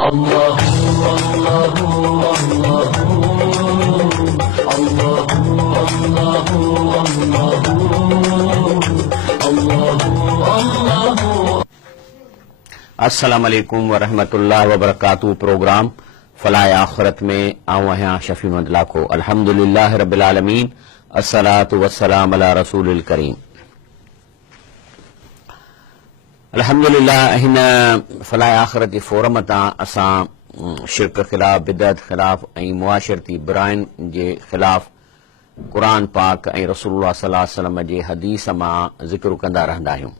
الله الله الله الله الله الله الله अस्सलाम वालेकुम वरहमतुल्लाह वबरकातुहू। प्रोग्राम फलाह आखिरत में आऊं आहियां शफी महमद लाखो। अल्हम्दुलिल्लाह रब्बिल आलमीन, अस्सलातु वस्सलाम अला रसूलिल करीम। अल्हम्दुलिल्लाह हिन फलाह आखिरत जे फोरम तां असां शिरक खिलाफ, बिदअत खिलाफ ऐं मुआशरती बुराइन जे खिलाफ क़ुरान पाक ऐं रसूलुल्लाह सल्लल्लाहु अलैहि वसल्लम जे हदीस मां ज़िक्र कंदा रहंदा आहियूं।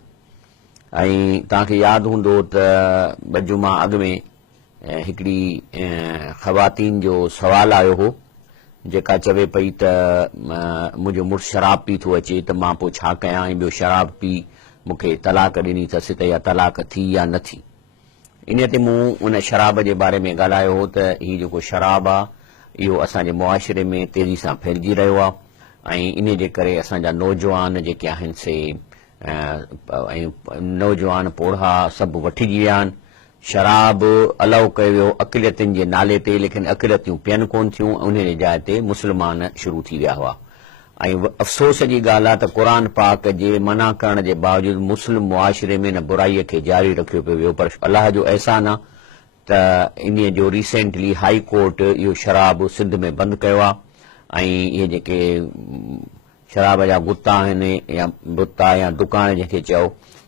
ऐं तव्हांखे यादि हूंदो त ॿ जुमा अॻु में हिकिड़ी ख़वातीन जो सवालु आयो हो, जेका चवे पई त मुंहिंजो मुड़ुसु शराब पी थो अचे त मां पोइ छा कयां, ऐं ॿियो शराब पी मूंखे तलाक ॾिनी अथसि त या तलाक थी या न थी। इन ते मूं उन शराब जे बारे में ॻाल्हायो हो त हीउ जेको शराब आहे इहो असांजे मुआशिरे में तेज़ी सां फैलिजी रहियो आहे ऐं इन जे करे असांजा नौजवान जेके आहिनि से ऐं नौजवान पोढ़ा सभु वठिजी विया आहिनि। शराब अलाउ कयो वियो अक़लियतुनि जे नाले ते, लेकिन अक़लियतूं पियनि कोन थियूं। उन जे जाइ ते मुस्लमान शुरू थी विया हुआ। ऐं अफ़सोस जी ॻाल्हि आहे त क़ुरान पाक जे मना करण जे बावजूदि मुस्लिम मुआशिरे में न बुराईअ खे जारी रखियो पियो वियो। पर अलाह जो अहसान आहे त इन जो रिसेंटली हाई कोर्ट इहो शराब सिंध में बंदि कयो आहे ऐं इहे जेके शराब जा गुत्ता आहिनि या बुता या दुकान जंहिंखे चओ,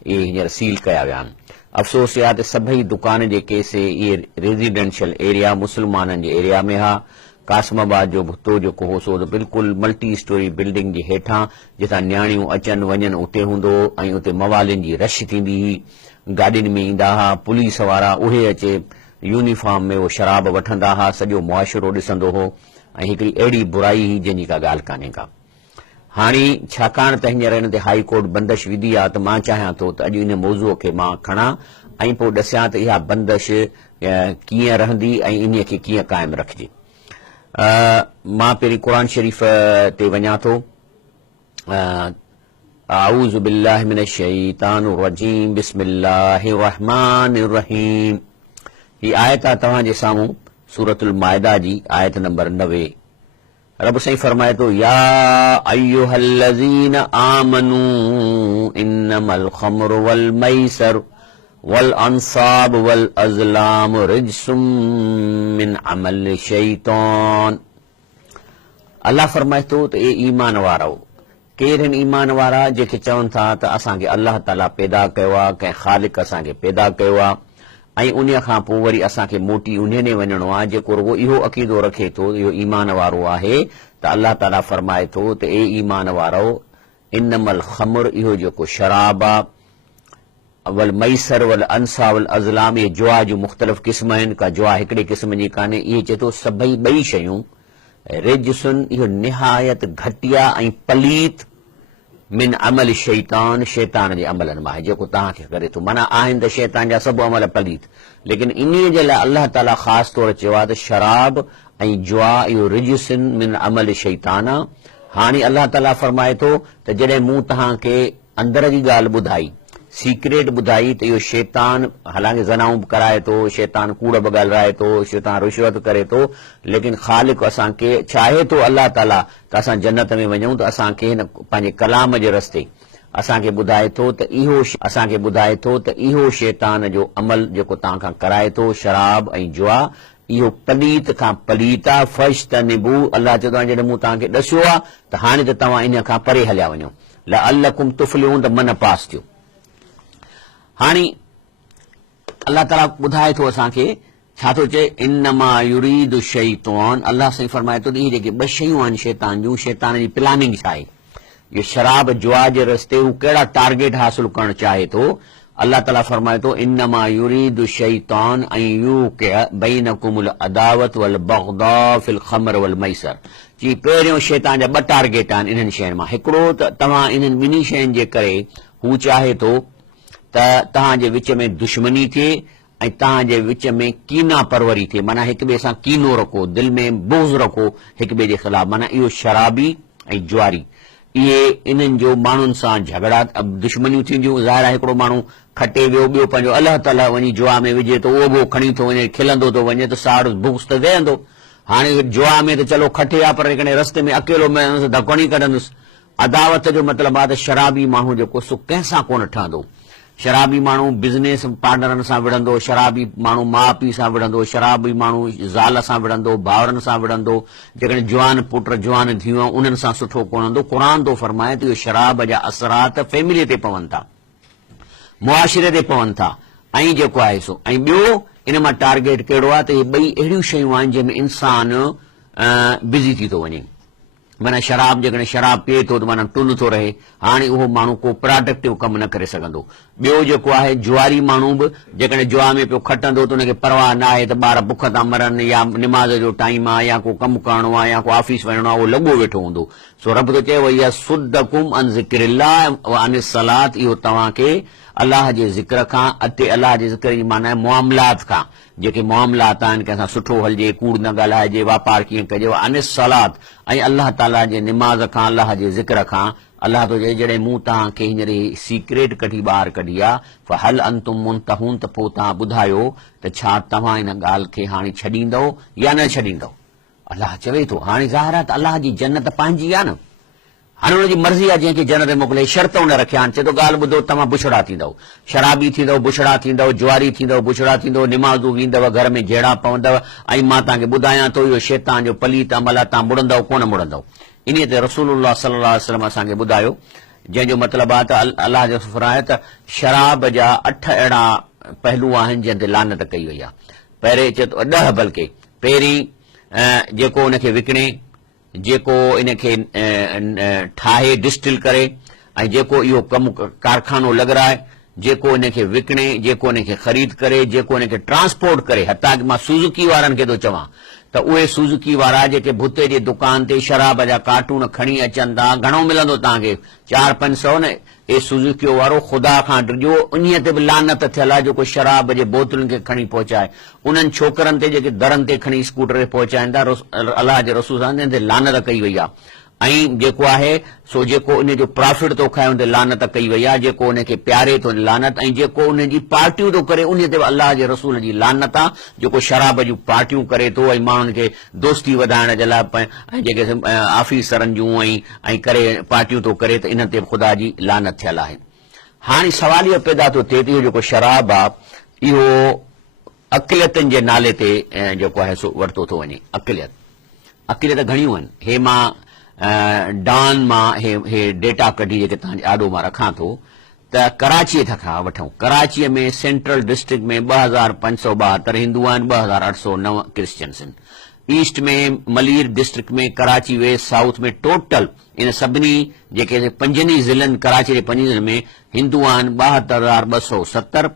इहे हींअर सील कया विया आहिनि। अफ़सोस इहा त सभई दुकान जेके से इहे रेज़िडेंशियल एरिया मुस्लमाननि जे एरिया में हा। कासमाबाद जो भुतो जेको हो सो बिल्कुलु मल्टी स्टोरी बिल्डिंग जे हेठां जितां नियाणियूं अचनि वञनि उते हूंदो ऐं उते मवालिन जी रश थींदी हुई। गाॾियुनि में ईंदा हुआ पुलिस वारा, उहे अचे यूनिफॉर्म में उहो शराब वठंदा हुआ, सॼो मुआशिरो ॾिसंदो हो ऐं हिकिड़ी अहिड़ी बुराई हुई जंहिंजी का ॻाल्हि कान्हे का। हाणे छाकाणि त हींअर हिन ते हाई कोर्ट बंदिश विधी आहे त मां चाहियां थो त अॼु इन मौज़ूअ खे मां खणां ऐं पोइ ॾसियां त इहा बंदिश कीअं रहंदी ऐं इन खे कीअं क़ाइमु रखिजे। मां पहिरीं क़ुरान शरीफ़ ते वञा थो। आऊज़ु बिल्लाहि मिनश शैतानिर रजीम, बिस्मिल्लाहिर रहमानिर रहीम। हीअ आयत आहे तव्हांजे साम्हूं सूरतुल माइदा जी आयत नंबर 90। रब साईं फरमाए थो, या अय्युहल्लज़ीन आमनू इन्नमल ख़म्रु वल मैसर वल अंसाब वल अज़लाम रिज्सुम मिन अमल शैतान। अल्लाह फरमाए थो त ए ईमान वारो, केर आहिनि ईमान वारा? जेके चवनि था त असांखे अल्लाह ताला पैदा कयो आहे, कंहिं ख़ालिक असांखे पैदा कयो आहे ऐं उन खां पोइ वरी असांखे मोटी उन में वञणो आहे। जेको रुगो इहो अक़ीदो रखे थो, इहो ईमान वारो आहे, त अल्लाह ताला फरमाए थो त ए ईमान वारो, इन्नमल ख़म्र, इहो जेको शराब आहे, वल मैसर वल अंसा वल अज़लाम, इहे जुआ जूं मुख़्तलिफ़ क़िस्म आहिनि, का जुआ हिकिड़े क़िस्म जी कान्हे। इहे चए थो सभई ॿई शयूं रिज्सुन, इहो निहायत घटिया ऐं पलीत, मिन अमल शैतान, शैतान जे अमलनि मां आहे, जेको तव्हांखे करे थो। माना आहिनि त शैतान जा सभु अमल पलीत, लेकिन इन जे लाइ अल्लाह ताला ख़ासि तौर चयो आहे त शराब ऐं जुआ इहो रिज्सुन मिन अमल शैतान आहे। हाणे अल्लाह ताला फरमाए थो त जॾहिं मूं तव्हांखे अंदर जी ॻाल्हि ॿुधाई, सीक्रेट ॿुधाई, त इहो शैतान हालांकि ज़नाऊं बि कराए थो, शैतान कूड़ बि ॻाल्हाए थो, शैतान रिश्वत करे थो, लेकिन ख़ालिक असांखे चाहे थो अल्लाह ताला त असां जन्नत में वञूं त असांखे हिन पंहिंजे कलाम जे रस्ते असांखे ॿुधाए थो त इहो शैतान जो अमल जेको तव्हां खां कराए थो, शराब ऐं जुआ, इहो पलीत खां पलीत आहे। फज्तनिबू, अल्लाह चवंदो आहे जॾहिं मूं तव्हांखे ॾसियो आहे त हाणे त तव्हां इन खां परे हलिया वञो। लअल्लकुम तुफ़्लिहून, त मन पास थियो। हाणे अल्लाह ताला ॿुधाए थो असांखे छा थो चए, इन्नमा युरीदु शैतान, अल्लाह साईं फरमाए थो त इहे जेके ॿ शयूं आहिनि शैतान जूं, शैतान जी प्लानिंग छा आहे, इहो शराब जुआ जे रस्ते हू कहिड़ा टारगेट हासिल करणु चाहे थो। अल्लाह ताला फरमाए थो, इन्नमा युरीदु शैतान अन युक़िअ बैनकुमुल अदावत वल बग़दा फिल ख़म्र वल मैसर। जी पहिरियों शैतान जा ॿ टारगेट आहिनि इन्हनि शयुनि मां। हिकिड़ो त तव्हां इन्हनि ॿिन्ही शयुनि जे करे हू चाहे थो त तव्हांजे विच में दुश्मनी थिए ऐं तव्हांजे विच में कीना परवरी थिए, माना हिक ॿिए सां कीनो रखो, दिलि में बोज़ रखो हिक ॿिए जे ख़िलाफ़। माना इहो शराबी ऐं जुआरी इहे इन्हनि जो माण्हुनि सां झगड़ा दुश्मनियूं थींदियूं। ज़ाहिर आहे हिकिड़ो माण्हू खटे वियो, ॿियो पंहिंजो अलाह ताला वञी जुआ में विझे थो, उहो बि खणी थो वञे, खिलंदो थो वञे त साड़ बुक्स त वेहंदो। हाणे जुआ में त चलो खटे आहे, पर हिकिड़े रस्ते में अकेलो में धकणी कढंदुसि। अदावत जो मतिलबु आहे त शराबी माण्हू जेको सो कंहिंसां कोन ठहंदो। शराबी माण्हू बिज़नेस पार्टनरनि सां विढ़ंदो, शराबी माण्हू माउ पीउ सां विढ़ंदो, शराबी माण्हू ज़ाल सां विढ़ंदो, भाउरनि सां विढ़ंदो। जेकॾहिं जवान पुट जवान थियूं उन्हनि सां सुठो कोन हूंदो। क़ुर थो फरमाए त इहो शराब जा असरात फैमिलीअ ते पवनि था, मुआशिरे ते पवनि था। ऐं जेको आहे सो ऐं ॿियो इन मां टारगेट कहिड़ो आहे त इहे ॿई अहिड़ियूं शयूं आहिनि जंहिंमें इंसान बिज़ी थी थो वञे। माना शराब जेकॾहिं शराब पीए थो त माना टुन थो रहे। हाणे उहो माण्हू को प्रोडक्टिव कमु न करे सघंदो। ॿियो जेको आहे जुआरी माण्हू बि जेकॾहिं जुआ में पियो खटंदो त उनखे परवाह न आहे त ॿार बुख था मरनि, या निमाज़ जो टाइम आहे, या को कमु करणो आहे, या को ऑफिस वञणो आहे, उहो लॻो वेठो हूंदो। सो रब थो चए वई आहे सुद्दकुम अन ज़िक्रिल्लाह व अन सलात, इहो तव्हांखे अलाह जे ज़िक्र खां, अते अलाह जे ज़िक्र जी माना आहे मुआमलात खां, जेके मुआमलात आहिनि कंहिंसां सुठो हलिजे, कूड़ न ॻाल्हाइजे, वापार कीअं कजे, अन सलात, ऐं अलाह ताला जे निमाज़ खां, अलाह जे ज़िक्र खां। अलाह थो चए जॾहिं मूं तव्हांखे हींअर सीक्रेट कढी ॿाहिरि कढी आहे, फहल अंतुम मुंतहून, त पोइ तव्हां ॿुधायो त छा तव्हां इन ॻाल्हि खे हाणे छॾींदव या न छॾींदव। अलाह चवे थो। हाणे ज़ाहिर आहे त अलाह जी जन्नत पंहिंजी आहे न, हाणे हुनजी मर्ज़ी आहे जंहिंखे जन्नत मोकिले। शर्त हुन रखिया आहिनि, चए थो ॻाल्हि ॿुधो, तव्हां बुछड़ा थींदव, शराबी थींदव, बुछड़ा थींदव, जुआरी थींदव, बुछड़ा थींदव, निमाज़ू वेंदव, घर में जहिड़ा पवंदव, ऐं मां तव्हांखे ॿुधायां थो इहो शैतान जो पलीत अमल आहे, तव्हां मुड़ंदव कोन मुड़ंदव। इन ते रसूलुल्लाह सल्लल्लाहु अलैहि वसल्लम असांखे ॿुधायो, जंहिंजो मतिलबु आहे त अलाह जो फरमाए त शराब जा 8 अहिड़ा पहलू आहिनि जंहिं ते लानत कई वई आहे। पहिरें चए थो 10 बल्कि। पहिरीं जेको उनखे विकिणे, जेको इनखे ठाहे डिस्टिल करे, ऐं जेको इहो कमु कारखानो लॻराए, जेको इनखे विकिणे, जेको इनखे ख़रीद करे, जेको इनखे ट्रांसपोर्ट करे। हता कि मां सुज़ुकी वारनि खे थो चवां त उहे सुज़ुकी वारा जेके भुते जी दुकान ते शराब जा कार्टून खणी अचनि था, घणो मिलंदो तव्हांखे? 400-500 न। ए सुज़ुकीअ वारो ख़ुदा खां डिॼो, उन्हीअ ते बि लानत थियल आहे जेको शराब जे बोतलुनि खे खणी पहुचाए। उन्हनि छोकरनि ते जेके दरनि ते खणी स्कूटर ते पहुचाइनि था, अलाह जे रसूल सां ते लानत कई वई आहे। ऐं जेको आहे सो जेको उन जो प्रॉफिट थो खाए उन ते लानत कई वई आहे, जेको उनखे प्यारे थो लानत, ऐं जेको उन जी पार्टियूं थो करे उन ते बि अलाह जे रसूल जी लानत आहे, जेको शराब जूं पार्टियूं करे थो ऐं माण्हुनि खे दोस्ती वधाइण जे लाइ ऐं जेके ऑफिसरनि जूं ऐं करे पार्टियूं थो करे, त इन ते बि ख़ुदा जी लानत थियल आहे। हाणे सवाल इहो पैदा थो थिए त इहो जेको शराब आहे इहो अक़लियतुनि जे नाले ते जेको आहे सो वरितो थो वञे। अक़लियत घणियूं आहिनि। हे मां डान मां हे डेटा कढी जेके तव्हांजे आॾो मां रखां थो त कराचीअ खां वठूं। कराचीअ में सेंट्रल डिस्ट्रिक्ट में 2572 हिंदू आहिनि, 2809 क्रिश्चियंस आहिनि। ईस्ट में मलीर डिस्ट्रिक्ट में, कराची वेस्ट साउथ में टोटल इन सभिनी जेके 5 ज़िलनि, कराची जे 5 ज़िलनि में हिंदू आहिनि 72,270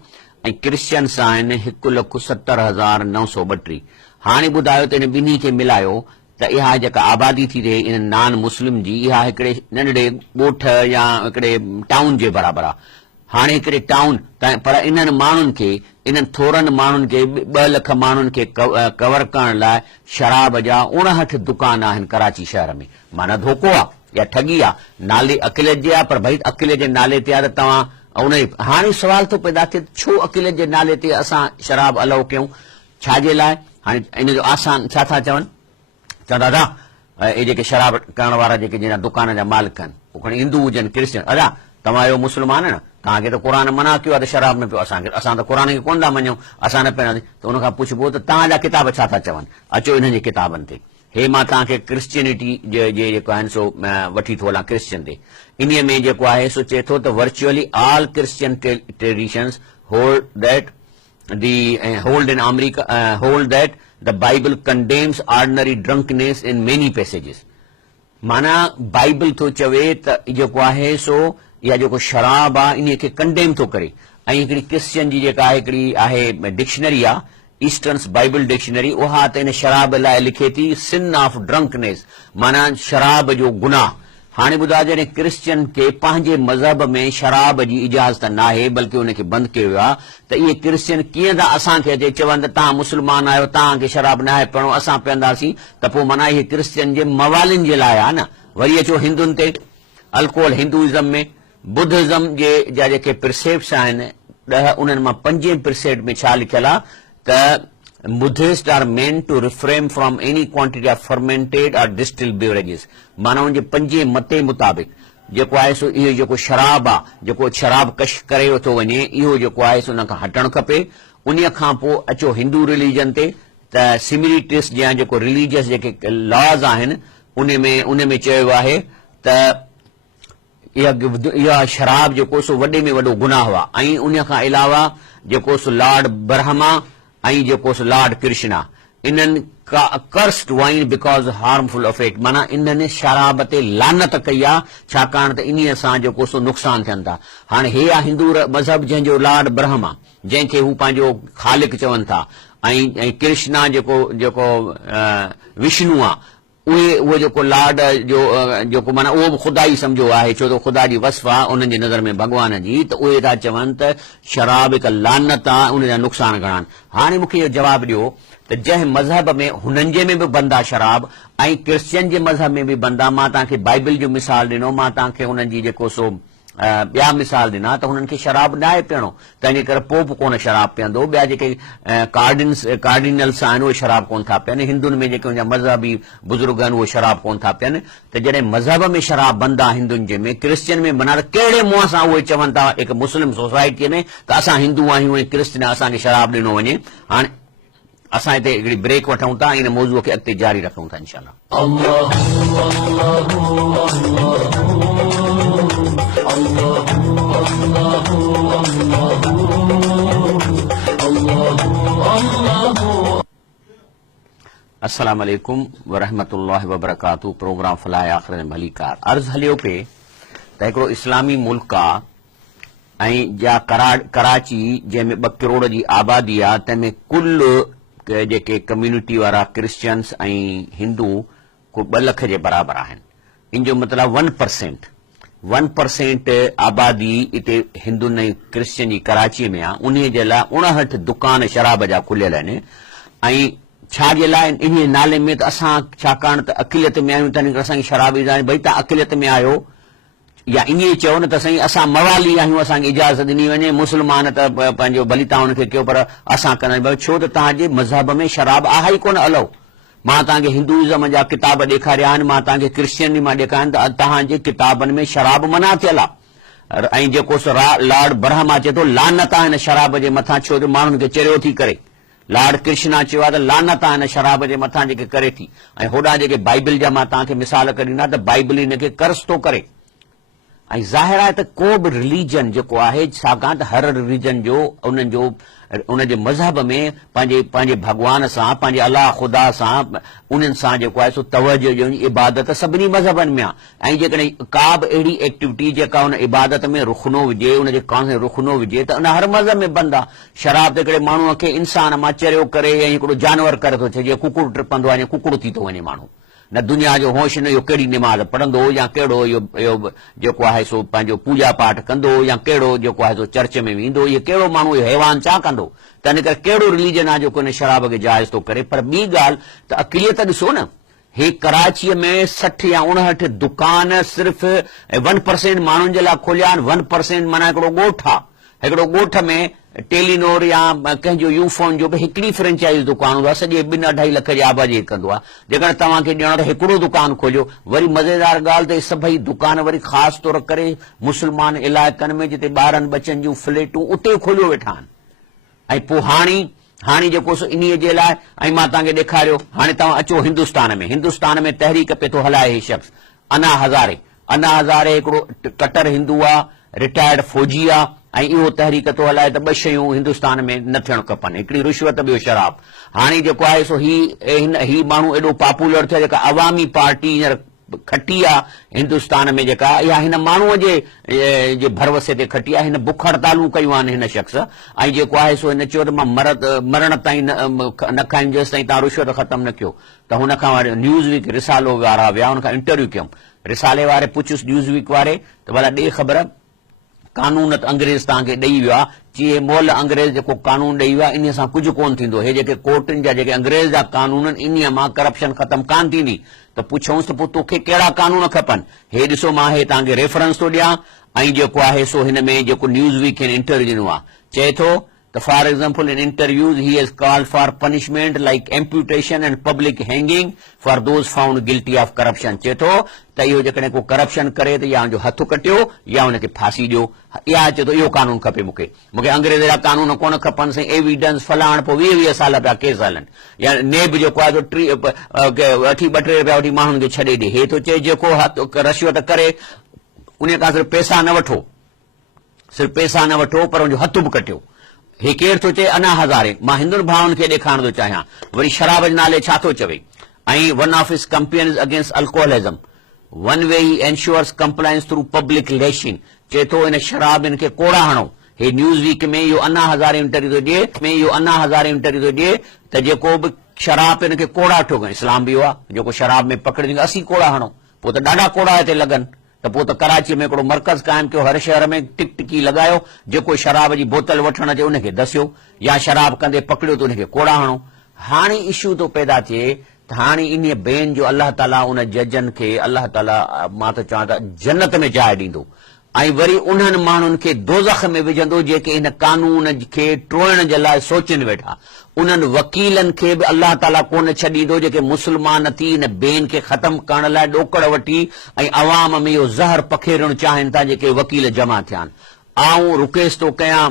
ऐं क्रिश्चियंस आहिनि 1,70,932। हाणे ॿुधायो त इन ॿिन्ही खे मिलायो त इहा जेका आबादी थी रहे इन नॉन मुस्लिम जी, इहा हिकिड़े नंढड़े ॻोठ या हिकिड़े टाउन जे बराबरि आहे। हाणे हिकिड़े टाउन पर इन्हनि माण्हुनि खे, इन्हनि थोरनि माण्हुनि खे 2 लख माण्हुनि खे कवर करण लाइ शराब जा 59 दुकान आहिनि कराची शहर में। माना धोखो आहे या ठगी आहे, नाले अक़िलियत जे आहे, पर भई अक़िलियत जे नाले ते आहे त तव्हां उन। हाणे सुवाल थो पैदा थिए छो अक़िलियत जे नाले ते असां शराब अलाउ कयूं, छाजे लाइ? हाणे इन जो आसान छा था चवनि, चवंदा दादा इहे जेके शराब करण वारा जेके जंहिंजा दुकान जा मालिक आहिनि उहे खणी हिंदू हुजनि क्रिश्चियन, अदा तव्हां जो मुस्लमान आहे न, तव्हांखे त क़ुर मना कयो आहे त शराब न पियो, असां त क़ुर खे कोन था मञूं, असां न पिया। त उनखां पुछिबो त तव्हांजा किताब छा था चवनि, अचो इन्हनि जे किताबनि ते। हे मां तव्हांखे क्रिश्चियनिटी जे जेको आहिनि सो वठी थो हलां क्रिश्चियन ते। इन्हीअ में जेको आहे सो चए थो त virtually all Christian traditions hold in America hold that the Bible condemns ordinary drunkenness in many passages. माना बाइबल थो चवे त जेको आहे सो या जेको शराब आहे इन खे कंडेम थो करे। ऐं हिकिड़ी क्रिश्चियन जी जेका आहे हिकिड़ी आहे डिक्शनरी आहे, ईस्टर्न्स बाइबल डिक्शनरी, उहा त इन शराब लाइ लिखे थी सिन ऑफ ड्रंकनेस, माना शराब जो गुनाह। हाणे ॿुधायो जॾहिं क्रिश्चियन खे पंहिंजे मज़हब में शराब जी इजाज़त न आहे बल्कि उनखे बंदि कयो वियो आहे, त इहे क्रिश्चियन कीअं था असांखे अचे चवनि त तव्हां मुस्लमान आहियो, तव्हांखे शराब न आहे पियो, असां पीअंदासीं, त पोइ माना इहे क्रिश्चियन जे मवालिन जे लाइ आहे न। वरी अचो हिंदुनि ते, अल्कोहल हिंदुइज़म में, बुद्धिज़म जे जा जेके प्रिसेप्ट्स आहिनि 10 उन्हनि मां 5% में छा लिखियल आहे त Buddhists are meant to refrain from any quantity of fermented or distilled beverages. माना उनजे 5 मते मुताबिक़ जेको आहे सो इहो जेको शराब आहे, जेको शराब कश करे थो वञे, इहो जेको आहे सो उन खां हटणु खपे। उन खां पोइ अचो हिंदू रिलीजन ते, त सिमिलिटिस या जेको रिलीजियस जेके लॉज आहिनि उन में चयो आहे त इहा शराब जेको सो वॾे में वॾो गुनाह आहे। ऐं उन खां अलावा जेको सो लॉर्ड ब्रह्मा ऐं जेको सो लॉर्ड कृष्णा इन्हनि cursed wine because harmful effect, माना इन्हनि शराब ते लानत कई आहे छाकाणि त इन सां जेको सो नुक़सान थियनि था। हाणे हे आहे हिंदू मज़हब जंहिंजो लॉर्ड ब्रह्मा, जंहिंखे हू पंहिंजो ख़ालिक चवनि था, ऐं कृष्णा जेको विष्णु आहे, उहो जेको लॉर्ड जेको माना उहो बि ख़ुदा ई सम्झो आहे, छो त ख़ुदा जी वसफ़ आहे उन्हनि जी नज़र में भॻवान जी, त उहे था चवनि त शराब हिकु लानत आहे, उन जा नुक़सान घणा आहिनि। हाणे मूंखे इहो जवाबु ॾियो त जंहिं मज़हब में हुननि जे में बि बंदि आहे शराब, ऐं क्रिश्चियन जे मज़हब में बि बंदि आहे, मां तव्हांखे बाइबल जो मिसाल ॾिनो, मां तव्हांखे हुननि जी जेको सो ॿिया मिसाल ॾिना त हुननि खे शराब न आहे पीअणो, तंहिंजे करे पोइ बि कोन शराब पीअंदो। ॿिया जेके कार्डिनल्स आहिनि उहे शराब कोन था पीअनि, हिंदुनि में जेके उनजा मज़हबी बुज़ुर्ग आहिनि उहे शराब कोन था पीअनि। त जॾहिं मज़हब में शराब बंदि आहे हिंदुनि जे में, क्रिश्चियन में माना कहिड़े मुंहं सां उहे चवनि था हिकु मुस्लिम सोसाइटीअ में त असां हिंदू आहियूं ऐं क्रिश्चियन असांखे शराब ॾिनो वञे। हाणे असां हिते हिकिड़ी ब्रेक वठूं था, इन मौज़ूअ खे अॻिते जारी रखूं था इंशाअल्लाह। अस्सलाम वालेकुम वरहमतुल्लाहि वबरकातुहू। प्रोग्राम फलाह आख़िर में भली कार अर्ज़ हलियो पे त हिकिड़ो इस्लामी मुल्क आहे ऐं जा कराची जंहिंमें 2 करोड़ जी आबादी आहे, तंहिंमें कुल जेके कम्यूनिटी वारा क्रिश्चियंस ऐं हिंदू को 2 लख जे बराबरि आहिनि। इन जो मतिलबु 1% आबादी हिते हिंदुनि ऐं क्रिश्चियन जी कराची में आहे। उन जे लाइ 59 दुकान शराब जा खुलियल आहिनि। ऐं छा जे लाइ इन नाले में त असां छाकाणि त अक़िलियत में आहियूं, तंहिं करे असांखे शराब इजाज़त, भई तव्हां अक़िलियत में आहियो या ईअं चयो न त साईं असां मवाली आहियूं, असांखे इजाज़त ॾिनी वञे, मुस्लमान त पंहिंजो भली तव्हां हुनखे कयो, पर असां कंदा, छो त तव्हांजे मज़हब में शराब आहे ई कोन अलो। मां तव्हांखे हिंदुइज़म जा किताब ॾेखारिया आहिनि, मां तव्हांखे क्रिश्चियन मां ॾेखारिया त तव्हांजे किताबनि में शराब मना थियल आहे। ऐं जेको सो लॉर्ड ब्रह्मा चए थो लानत आहे हिन शराब जे मथां, छो जो माण्हुनि खे चरियो थी करे। लॉर्ड कृष्णा चयो आहे त लानत आहे हिन शराब जे मथां जेके करे थी। ऐं होॾां जेके बाइबल जा मां तव्हांखे मिसाल करे ॾिना त बाइबल हिनखे कर्ज़ थो करे। ऐं ज़ाहिर आहे त को बि रिलीजन जेको आहे, छाकाणि त हर रिलीजन जो उनजे मज़हब में पंहिंजे भॻवान सां, पंहिंजे अलाह ख़ुदा सां, उन्हनि सां जेको आहे सो तवजो इबादत सभिनी मज़हबनि में आहे। ऐं जेकॾहिं का बि अहिड़ी एक्टिविटी जेका उन इबादत में रुखनो विझे, उनजे कान में रुखनो विझे, त उन हर मज़हब में बंदि आहे। शराब त हिकिड़े माण्हूअ खे इंसान मां चरियो करे ऐं हिकिड़ो जानवर करे थो छॾे, जीअं कुकुड़ टिपंदो आहे, कुकुड़ थी थो वञे माण्हू। न दुनिया जो होश न, इहो कहिड़ी निमाज़ पढ़ंदो या कहिड़ो इहो जेको आहे सो पंहिंजो पूजा पाठ कंदो या कहिड़ो जेको आहे सो चर्च में वेंदो, इहो कहिड़ो माण्हू इहो हैवान छा कंदो। त इन करे कहिड़ो रिलीजन आहे जेको इन शराब खे जाइज़ थो करे। पर ॿी ॻाल्हि त अक़िलियत ॾिसो न, हे कराचीअ में 60 या 59 दुकान सिर्फ़ 1% माण्हुनि जे लाइ खोलिया आहिनि। 1% माना हिकिड़ो ॻोठ आहे, हिकिड़ो ॻोठ में टेलीनोर या कंहिंजो यूफोन जो बि हिकिड़ी फ्रेंचाइज़ दुकान हूंदो आहे, सॼे 2-2.5 लख जी आबादी कंदो आहे। जेकॾहिं तव्हांखे ॾियणो त हिकिड़ो दुकान खोलियो। वरी मज़ेदार ॻाल्हि त सभई दुकान वरी ख़ासि तौर करे मुस्लमान इलाइक़नि में जिते ॿारनि बचनि जूं फ्लैटूं उते खोलियो वेठा आहिनि। ऐं पोइ हाणे जेको सो इन्हीअ जे लाइ, ऐं मां तव्हांखे ॾेखारियो, हाणे तव्हां अचो हिंदुस्तान में तहरीक पे थो हलाए हे शख़्स अन्ना हज़ारे हिकिड़ो कटर हिंदू आहे, रिटायर्ड फौजी आहे, ऐं इहो तहरीक थो हलाए त 2 शयूं हिंदुस्तान में न थियणु खपनि, हिकिड़ी रिश्वत, ॿियो शराब। हाणे जेको आहे सो ही माण्हू एॾो पॉपुलर थियो, जेका अवामी पार्टी हींअर खटी आहे हिंदुस्तान में, जेका इहा हिन माण्हूअ जे भरवसे ते खटी आहे। हिन बुख हड़तालूं कयूं आहिनि हिन शख़्स, ऐं जेको आहे सो हिन चयो त मां मरण ताईं न खाईंदुसि जेसि ताईं तव्हां रिश्वत ख़तमु न कयो। त हुन खां वरी न्यूज़ वीक रिसालो वारा विया, हुन खां इंटरव्यू कयऊं। रिसाले वारे पुछियुसि न्यूज़ वीक वारे त भला ॾे ख़बर, कानून त अंग्रेज़ तव्हांखे ॾेई वियो आहे, चई मोल अंग्रेज़ जेको कानून ॾेई वियो आहे इन सां कुझु कोन थींदो, हे जेके कोर्टुनि जा जेके अंग्रेज़ जा कानून आहिनि इन मां करप्शन ख़तम कान थींदी। त पुछऊंसि त पोइ तोखे कहिड़ा कानून खपनि? हे ॾिसो मां हे तव्हांखे रेफरेंस थो ॾियां ऐं जेको आहे सो हिन में जेको न्यूज़ वीक हिन इंटरव्यू ॾिनो आहे, चए थो त for example in interviews he has called for punishment like amputation and public hanging for those found guilty of corruption. चए थो त इहो जेकॾहिं को करप्शन करे त या हुनजो हथु कटियो या हुनखे फांसी ॾियो। इहा चए थो इहो कानून खपे मूंखे अंग्रेज़ जा कानून कोन खपनि साईं, एविडेंस फलाण पोइ 20-20 साल पिया केस हलनि, या नेब जेको आहे वठी 2-3 रुपया वठी माण्हुनि खे छॾे ॾे। हे थो चए जेको रश्वत करे उन खां सिर्फ़ु पैसा न वठो पर हुनजो हथु बि कटियो। हे केरु थो चए? अना हज़ारे। मां हिंदुनि भाउनि खे ॾेखारण थो चाहियां वरी शराब जे नाले छा थो चवे। ऐं one of his complaints against alcoholism, one way he ensures compliance through public relation. चए थो इन शराब इन खे कोड़ा हणो। हे न्यूज़ वीक में इहो अना हज़ारे इंटरव्यू थो ॾिए त जेको बि शराब इन खे कोड़ा ठोक, इस्लाम बि इहो आहे जेको शराब में पकड़िजे असीं कोड़ा हणो, पोइ त ॾाढा कोड़ा हिते लॻनि। त पोइ त कराची में हिकिड़ो मर्कज़ क़ाइमु कयो, हर शहर में टिकी लॻायो, जेको शराब जी बोतल वठण अचे उनखे दसियो, या शराब कंदे पकड़ियो त उनखे कोड़ा हणो। हाणे इशू थो पैदा थिए त हाणे इन बेन जो अलाह ताला उन जजनि खे अलाह ताला मां त चवां त जन्नत में जाइ ॾींदो ऐं वरी उन्हनि माण्हुनि खे दोज़ख में विझंदो जेके हिन कानून खे टोड़ण जे लाइ सोचनि वेठा। उन्हनि वकीलनि खे बि अलाह ताला कोन छॾींदो जेके मुस्लमान थी हिन बेन खे ख़तम करण लाइ ॾोकड़ वठी ऐं अवाम में इहो ज़हर पखेरणु चाहिनि था जेके वकील जमा थिया आहिनि। आऊं रिक्वेस्ट थो कयां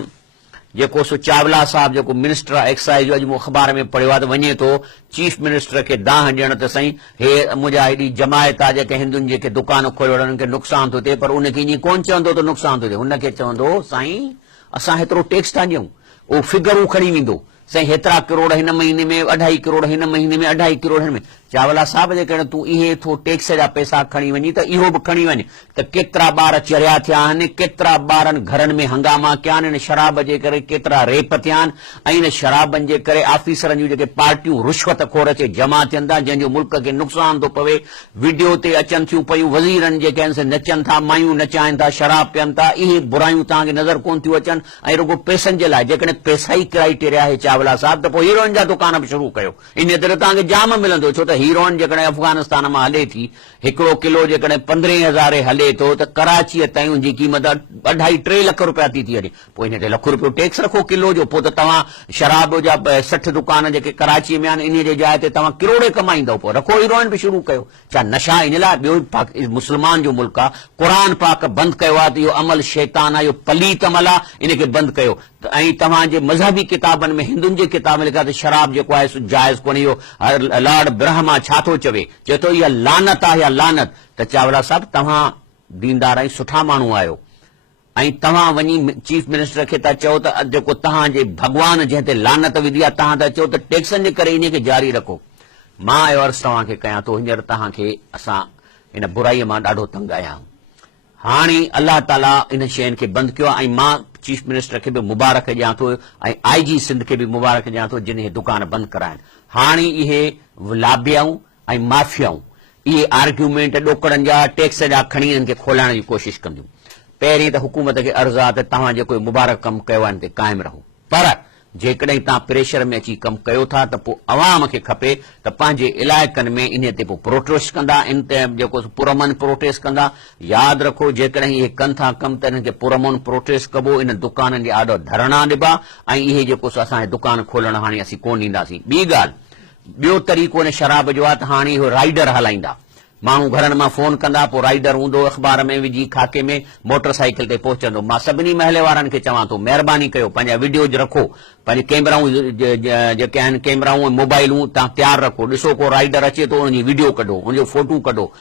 जेको सो चावला साहब जेको मिनिस्टर ऑफ एक्साइज जो अॼु मूं अख़बार में पढ़ियो आहे त वञे थो चीफ मिनिस्टर खे दाह ॾियण त साईं हे मुंहिंजा हेॾी जमायत आहे जेके हिंदुनि जेके दुकान खोलियो उन्हनि खे नुक़सानु थो थिए, पर उनखे ईअं कोन चवंदो त नुक़सानु थो थिए, हुनखे चवंदो साईं असां हेतिरो टैक्स था ॾियूं, उहो फिगरूं खणी वेंदो साईं हेतिरा करोड़ हिन महीने में 2.5 करोड़ हिन महीने में 2.5 करोड़ हिन में। चावला साहब जेकॾहिं तूं इहे थो टैक्स जा पैसा खणी वञी त इहो बि खणी वञ त केतिरा ॿार चरिया थिया आहिनि, केतिरा ॿारनि घरनि में हंगामा कया आहिनि, शराब जे करे केतिरा रेप थिया आहिनि ऐं इन शराबनि जे करे ऑफिसरनि जूं जेके पार्टियूं रिश्वतखोर अचे जमा थियनि था जंहिंजो मुल्क खे नुक़सानु थो पवे। वीडियो ते अचनि थियूं पयूं वज़ीरनि जेके आहिनि से नचनि था, मायूं नचाइनि था, शराब पीअनि था, इहे बुरायूं तव्हांखे नज़र कोन थियूं अचनि। ऐं रुगो पैसनि जे लाइ जेकॾहिं पैसा ई क्राइटेरिया आहे चावला साहब त पोइ हीरोइन जा दुकान बि शुरू कयो, इन ते तव्हांखे जाम मिलंदो। छो त हीरोइन जेकॾहिं अफ़गानिस्तान मां हले थी 1 किलो जेकॾहिं 15,000 हले थो त कराचीअ ताईं हुनजी क़ीमत 2.5-3 लख रुपया थी हले, पोइ इन ते लख रुपयो टैक्स रखो किलो जो, पोइ त तव्हां शराब जा 60 दुकान जेके कराचीअ में आहिनि इन जे जाइ ते तव्हां किरोड़े कमाईंदव, पोइ रखो हीरोइन बि शुरू कयो। छा नशा इन लाइ ॿियो मुस्लमान जो मुल्क आहे, क़ुर पाक बंदि कयो आहे त इहो अमल शैतान आहे, इहो पलीत अमल आहे, इनखे बंदि कयो। ऐं तव्हांजे मज़हबी किताबनि में हिंदुनि जे किताब में लिखा त शराब जेको आहे जाइज़ कोन्हे। इहो लॉर्ड ब्रह्मा छा थो चवे थो इहा लानत आहे, इहा लानत। त चावला साहब तव्हां दीनदार ऐं सुठा माण्हू आहियो ऐं तव्हां वञी चीफ मिनिस्टर खे था चओ त जेको तव्हांजे भॻवान जंहिं ते लानत विधी आहे तव्हां था चओ त टैक्सनि जे करे इन खे जारी रखो। मां अर्ज़ु तव्हांखे कयां थो हींअर तव्हांखे असां इन बुराईअ मां ॾाढो तंग आहियां आहियूं। हाणे अलाह ताला इन शयुनि खे बंदि कयो आहे ऐं मां चीफ मिनिस्टर खे बि मुबारक ॾियां थो ऐं IG सिंध खे बि मुबारक ॾियां थो जिन इहे दुकान बंदि कराइनि। हाणे इहे लाभियाऊं ऐं माफ़ियाऊं इहे आर्ग्यूमेंट ॾोकड़नि जा टैक्स जा खणी इन्हनि खे खोलाइण जी कोशिशि कंदियूं। पहिरीं त हुकूमत खे अर्ज़ु आहे त तव्हां जेको मुबारक कमु कयो आहे इन ते क़ाइमु रहो, पर जेकॾहिं तव्हां प्रेशर में अची कमु कयो था त पोइ अवाम खे खपे त पंहिंजे इलाइक़नि में इन ते पोइ प्रोटेस्ट कंदा, इन ते जेको पुरमन प्रोटेस्ट कंदा। यादि रखो जेकॾहिं इहे कनि था कमु त इन्हनि खे पुरमन प्रोटेस्ट कबो, इन दुकाननि जे आॾो धरणा ॾिबा ऐं इहे जेको असांजे दुकान खोलण हाणे असीं कोन ॾींदासीं। ॿी ॻाल्हि, ॿियो तरीक़ो इन शराब जो आहे त हाणे इहो राइडर हलाईंदा, माण्हू घरनि मां फोन कंदा, पोइ राइडर हूंदो अख़बार में विझी खाके में मोटरसाइकिल ते पहुचंदो। मां सभिनी महले वारनि खे चवां थो महिरबानी कयो पंहिंजा वीडियोज रखो, पंहिंजे कैमराऊं जेके आहिनि कैमराऊं मोबाइलूं तव्हां तयारु रखो, ॾिसो को राइडर अचे थो उनजी वीडियो कढो, उनजो फोटू कढो।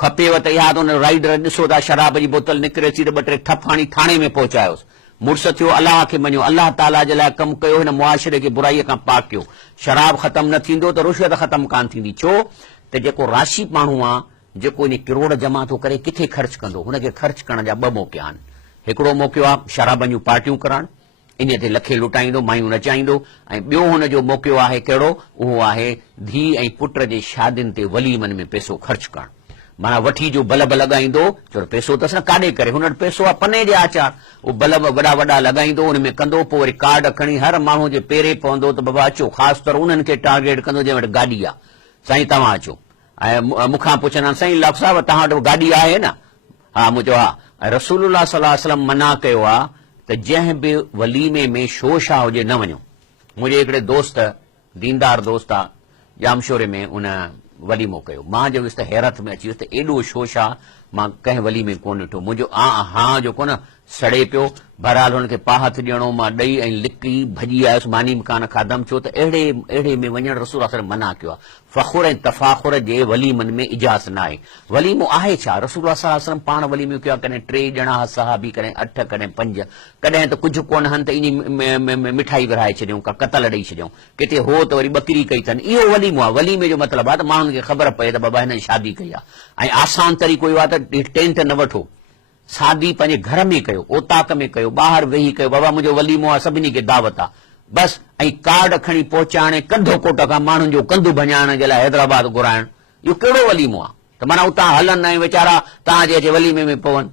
खपेव त इहा त उन राइडर ॾिसो था शराब जी बोतल निकिरे थी त 2-3 ठप हाणी थाणे में पहुचायोसि। मुड़ुस थियो अलाह खे मञो, अलाह ताला जे लाइ कमु कयो, हिन मुआशिरे खे बुराईअ खां पाक कयो। शराब ख़तमु न थींदो त रुशवत ख़तमु कान थींदी। छो त जेको राशि माण्हू आहे जेको इन किरोड़ जमा थो करे किथे ख़र्च कंदो, हुनखे ख़र्च करण जा 2 मौक़ा आहिनि। हिकिड़ो मौक़ो आहे शराबनि जूं पार्टियूं करणु, इन ते लखे लुटाईंदो, मायूं नचाईंदो, ऐं ॿियो हुनजो मौक़ो आहे कहिड़ो, उहो आहे धीउ ऐं पुट जे शादियुनि ते वलीमनि में पैसो ख़र्च करणु। माना वठी जो बल्ब लॻाईंदो छो पैसो अथसि न काॾे करे हुन वटि पैसो आहे पने जे आचार उहो बल्ब वॾा वॾा लॻाईंदो उन में कंदो पोइ वरी कार्ड खणी हर माण्हू जे पेरे पवंदो त बाबा अचो ख़ासि तौर उन्हनि खे टारगेट कंदो जंहिं वटि गाॾी आहे साईं तव्हां अचो ऐं मूंखां पुछंदा साईं लाख साहिब तव्हां वटि गाॾी आहे न हा मूं चयो हा ऐं रसूलुल्लाह सल्लल्लाहु अलैहि वसल्लम मना कयो आहे त जंहिं बि वलीमे में शोशा हुजे न वञो मुंहिंजे हिकिड़े दोस्त दीनदार दोस्त आहे जामशोरे में उन वलीमो कयो मां जो वियुसि त हैरत में अची वियुसि त एॾो शोशा मां कंहिं वली में कोन ॾिठो मुंहिंजो हा जो कोन सड़े पियो बहरहाल हुनखे पाहथ ॾियणो मां ॾेई ऐं लिकी भॼी आयुसि मानी मकान खाधमि छो त अहिड़े में वञणु रसूल सल्लल्लाहु अलैहि वसल्लम मना कयो आहे फ़खुर ऐं तफ़ाख़ुर जे वलीमनि में इजाज़त न आहे वलीमो आहे छा रसूल सल्लल्लाहु अलैहि वसल्लम पाण वलीमो कयो आहे कॾहिं 3 ॼणा सहाबी कॾहिं 8 कॾहिं 5 कॾहिं त कुझु कोन हन त इन मिठाई विराए छॾियूं का कतल ॾेई छॾियूं किथे हो त वरी बकरी कई अथनि इहो वलीमो आहे वलीमे जो मतिलबु आहे त माण्हुनि खे ख़बर पए त बाबा हिन शादी कई आहे ऐं आसान तरीक़ो इहो आहे त टेंट न वठो शादी पंहिंजे घर में कयो ओताक में कयो ॿाहिरि वेही कयो बाबा मुंहिंजो वलीमो आहे सभिनी खे दावत आहे बसि ऐं कार्ड खणी पहुचाइण कंधो कोट खां माण्हुनि जो कंधु भञाइण जे लाइ हैदराबाद घुराइण इहो कहिड़ो वलीमो आहे त माना उतां हलनि ऐं वीचारा तव्हांजे अचे वलीमे में पवनि